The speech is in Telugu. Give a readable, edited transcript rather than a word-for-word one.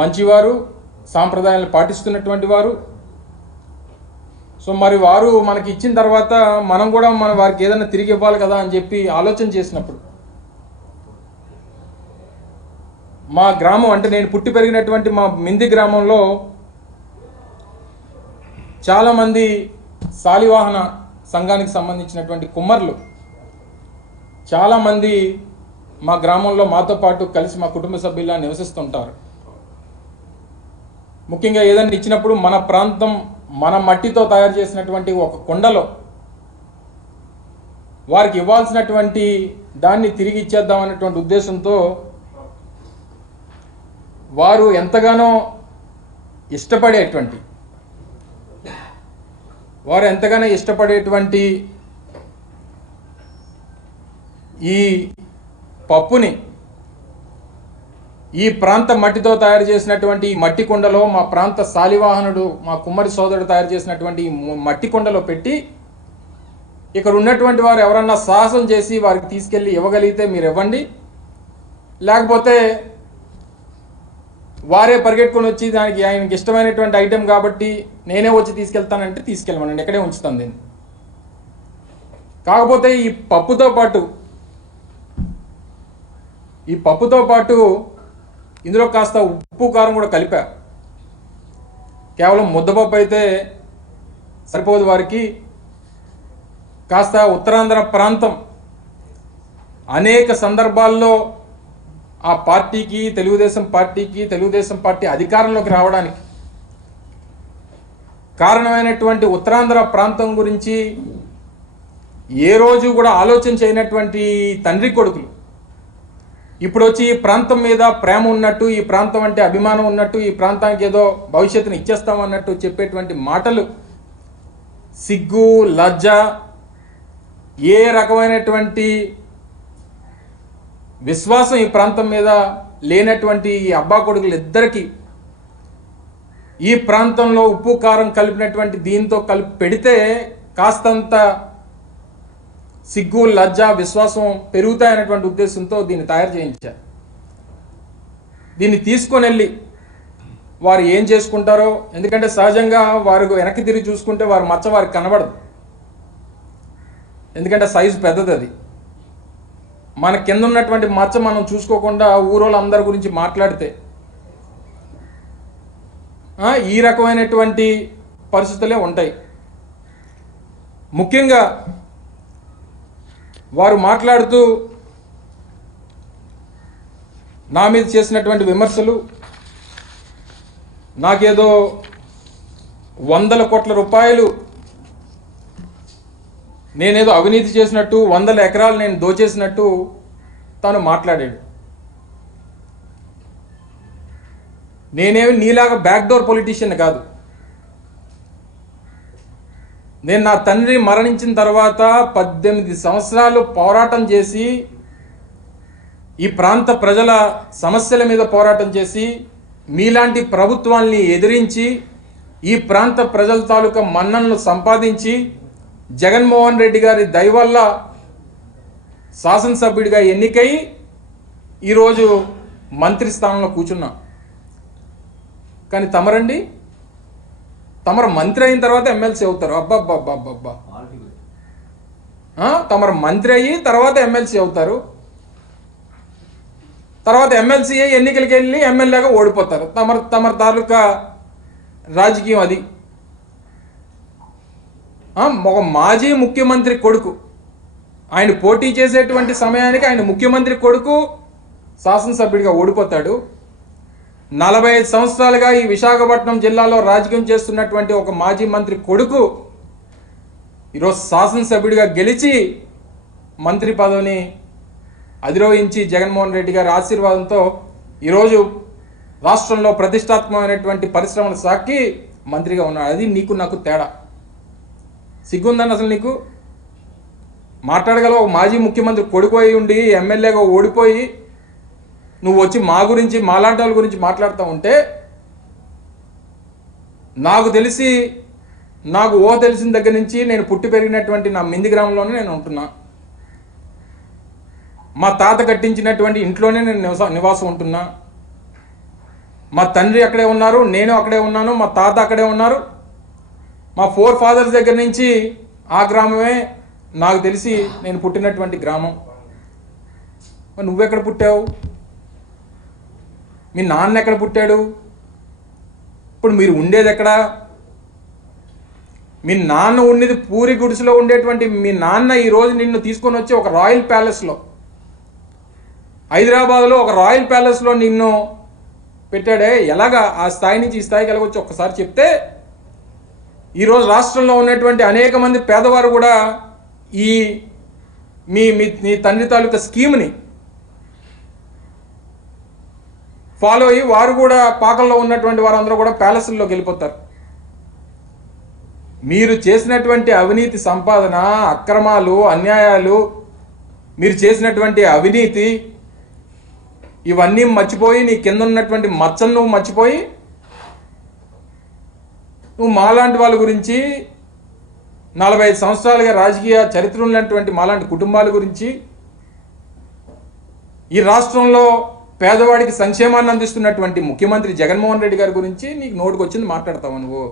మంచివారు, సాంప్రదాయాలను పాటిస్తున్నటువంటి వారు. సో మరి వారు మనకి ఇచ్చిన తర్వాత మనం కూడా వారికి ఏదైనా తిరిగి ఇవ్వాలి కదా అని చెప్పి ఆలోచన చేసినప్పుడు మా గ్రామం, అంటే నేను పుట్టి పెరిగినటువంటి మా మింది గ్రామంలో చాలామంది శాలివాహన సంఘానికి సంబంధించినటువంటి కుమ్మర్లు చాలామంది మా గ్రామంలో మాతో పాటు కలిసి మా కుటుంబ సభ్యులా నివసిస్తుంటారు. ముఖ్యంగా ఏదైనా ఇచ్చినప్పుడు మన ప్రాంతం మన మట్టితో తయారు చేసినటువంటి ఒక కుండలో వారికి ఇవ్వాల్సినటువంటి దాన్ని తిరిగి ఇచ్చేద్దామనేటువంటి ఉద్దేశంతో వారు ఎంతగానో ఇష్టపడేటువంటి ఈ పప్పుని ఈ ప్రాంత మట్టితో తయారు చేసినటువంటి ఈ మట్టి కుండలో మా ప్రాంత శాలివాహనుడు మా కుమ్మరి సోదరుడు తయారు చేసినటువంటి మట్టి కుండలో పెట్టి ఇక్కడ ఉన్నటువంటి వారు ఎవరన్నా సాహసం చేసి వారికి తీసుకెళ్ళి ఇవ్వగలిగితే మీరు ఇవ్వండి, లేకపోతే వారే పరిగెట్టుకొని వచ్చి దానికి ఆయనకి ఇష్టమైనటువంటి ఐటెం కాబట్టి నేనే వచ్చి తీసుకెళ్తానంటే తీసుకెళ్ళమనండి, ఎక్కడే ఉంచుతాను దీన్ని. కాకపోతే ఈ పప్పుతో పాటు ఇందులో కాస్త ఉప్పు కారం కూడా కలిపా. కేవలం ముద్దపప్పు అయితే సరిపోదు వారికి. కాస్త ఉత్తరాంధ్ర ప్రాంతం అనేక సందర్భాల్లో ఆ పార్టీకి, తెలుగుదేశం పార్టీ అధికారంలోకి రావడానికి కారణమైనటువంటి ఉత్తరాంధ్ర ప్రాంతం గురించి ఏ రోజు కూడా ఆలోచన చేయనటువంటి తండ్రి కొడుకులు ఇప్పుడు వచ్చి ఈ ప్రాంతం మీద ప్రేమ ఉన్నట్టు, ఈ ప్రాంతం అంటే అభిమానం ఉన్నట్టు, ఈ ప్రాంతానికి ఏదో భవిష్యత్తును ఇచ్చేస్తామన్నట్టు చెప్పేటువంటి మాటలు సిగ్గు, లజ్జ, ఏ రకమైనటువంటి విశ్వాసం ఈ ప్రాంతం మీద లేనటువంటి ఈ అబ్బా కొడుకులు ఇద్దరికి ఈ ప్రాంతంలో ఉప్పు కారం కలిపినటువంటి దీంతో కలిపి పెడితే కాస్తంత సిగ్గు, లజ్జ, విశ్వాసం పెరుగుతాయనేటువంటి ఉద్దేశంతో దీన్ని తయారు చేయించారు. దీన్ని తీసుకొని వెళ్ళి వారు ఏం చేసుకుంటారో, ఎందుకంటే సహజంగా వారు వెనక్కి తిరిగి చూసుకుంటే వారి మచ్చ వారికి కనబడదు, ఎందుకంటే సైజు పెద్దది. అది మన కింద ఉన్నటువంటి మచ్చ మనం చూసుకోకుండా ఊరోళ్ళందరి గురించి మాట్లాడితే ఈ రకమైనటువంటి పరిస్థితులే ఉంటాయి. ముఖ్యంగా వారు మాట్లాడుతూ నా మీద చేసినటువంటి విమర్శలు, నాకేదో 100 కోట్ల రూపాయలు నేనేదో అవినీతి చేసినట్టు, 100 ఎకరాలు నేను దోచేసినట్టు తాను మాట్లాడాడు. నేనేమి నీలాగా బ్యాక్డోర్ పొలిటీషియన్ కాదు. నేను నా తండ్రి మరణించిన తర్వాత 18 సంవత్సరాలు పోరాటం చేసి ఈ ప్రాంత ప్రజల సమస్యల మీద పోరాటం చేసి మీలాంటి ప్రభుత్వాల్ని ఎదిరించి ఈ ప్రాంత ప్రజల తాలూకా మన్ననలు సంపాదించి జగన్మోహన్ రెడ్డి గారి దయ వల్ల శాసనసభ్యుడిగా ఎన్నికై ఈరోజు మంత్రి స్థానంలో కూర్చున్నా. కానీ తమరు మంత్రి అయిన తర్వాత ఎమ్మెల్సీ అవుతారు. అబ్బబ్బబ్బబ్బబ్బా, తమరు మంత్రి అయ్యి తర్వాత ఎమ్మెల్సీ అవుతారు. తర్వాత ఎమ్మెల్సీ అయ్యి ఎన్నికలకి వెళ్ళి ఎమ్మెల్యేగా ఓడిపోతారు. తమర తాలూకా రాజకీయం అది. ఒక మాజీ ముఖ్యమంత్రి కొడుకు, ఆయన పోటీ చేసేటువంటి సమయానికి ఆయన ముఖ్యమంత్రి కొడుకు శాసనసభ్యుడిగా ఓడిపోతాడు. 45 సంవత్సరాలుగా ఈ విశాఖపట్నం జిల్లాలో రాజకీయం చేస్తున్నటువంటి ఒక మాజీ మంత్రి కొడుకు ఈరోజు శాసనసభ్యుడిగా గెలిచి మంత్రి పదవిని అధిరోహించి జగన్మోహన్ రెడ్డి గారి ఆశీర్వాదంతో ఈరోజు రాష్ట్రంలో ప్రతిష్టాత్మకమైనటువంటి పరిశ్రమల శాఖకి మంత్రిగా ఉన్నాడు. అది నీకు నాకు తేడా. సిగ్గుందని అసలు నీకు మాట్లాడగలవు? ఒక మాజీ ముఖ్యమంత్రి కొడుకు అయి ఉండి ఎమ్మెల్యేగా ఓడిపోయి నువ్వు వచ్చి మా గురించి, మాలాంటి వాళ్ళ గురించి మాట్లాడుతూ ఉంటే, నాకు తెలిసిన దగ్గర నుంచి నేను పుట్టి పెరిగినటువంటి నా మింది గ్రామంలోనే నేను ఉంటున్నా. మా తాత కట్టించినటువంటి ఇంట్లోనే నేను నివాసం ఉంటున్నా. మా తండ్రి అక్కడే ఉన్నారు, నేను అక్కడే ఉన్నాను, మా తాత అక్కడే ఉన్నారు. మా ఫోర్ ఫాదర్స్ దగ్గర నుంచి ఆ గ్రామమే నాకు తెలిసి నేను పుట్టినటువంటి గ్రామం. నువ్వెక్కడ పుట్టావు? మీ నాన్న ఎక్కడ పుట్టాడు? ఇప్పుడు మీరు ఉండేది ఎక్కడ? మీ నాన్న ఉండేది పూరి గుడిసెలో ఉండేటువంటి మీ నాన్న ఈరోజు నిన్ను తీసుకొని వచ్చి ఒక రాయల్ ప్యాలెస్లో, హైదరాబాద్లో ఒక రాయల్ ప్యాలెస్లో నిన్ను పెట్టాడే. ఎలాగా ఆ స్థాయి నుంచి ఈ స్థాయికి వెళ్ళవచ్చు ఒక్కసారి చెప్తే ఈరోజు రాష్ట్రంలో ఉన్నటువంటి అనేక మంది పేదవారు కూడా ఈ మీ తండ్రి తాలూకా స్కీమ్ని ఫాలో అయ్యి వారు కూడా పాకల్లో ఉన్నటువంటి వారందరూ కూడా ప్యాలెస్ల్లోకి వెళ్ళిపోతారు. మీరు చేసినటువంటి అవినీతి సంపాదన, అక్రమాలు, అన్యాయాలు, మీరు చేసినటువంటి అవినీతి ఇవన్నీ మర్చిపోయి, నీ కింద ఉన్నటువంటి మచ్చను నువ్వు మర్చిపోయి, నువ్వు మాలాంటి వాళ్ళ గురించి 45 సంవత్సరాలుగా రాజకీయ చరిత్ర ఉన్నటువంటి మాలాంటి కుటుంబాల గురించి, ఈ రాష్ట్రంలో పేదవాడికి సంక్షేమాన్ని అందిస్తున్నటువంటి ముఖ్యమంత్రి జగన్మోహన్ రెడ్డి గారి గురించి నీకు నోటికి వచ్చింది మాట్లాడతావు నువ్వు.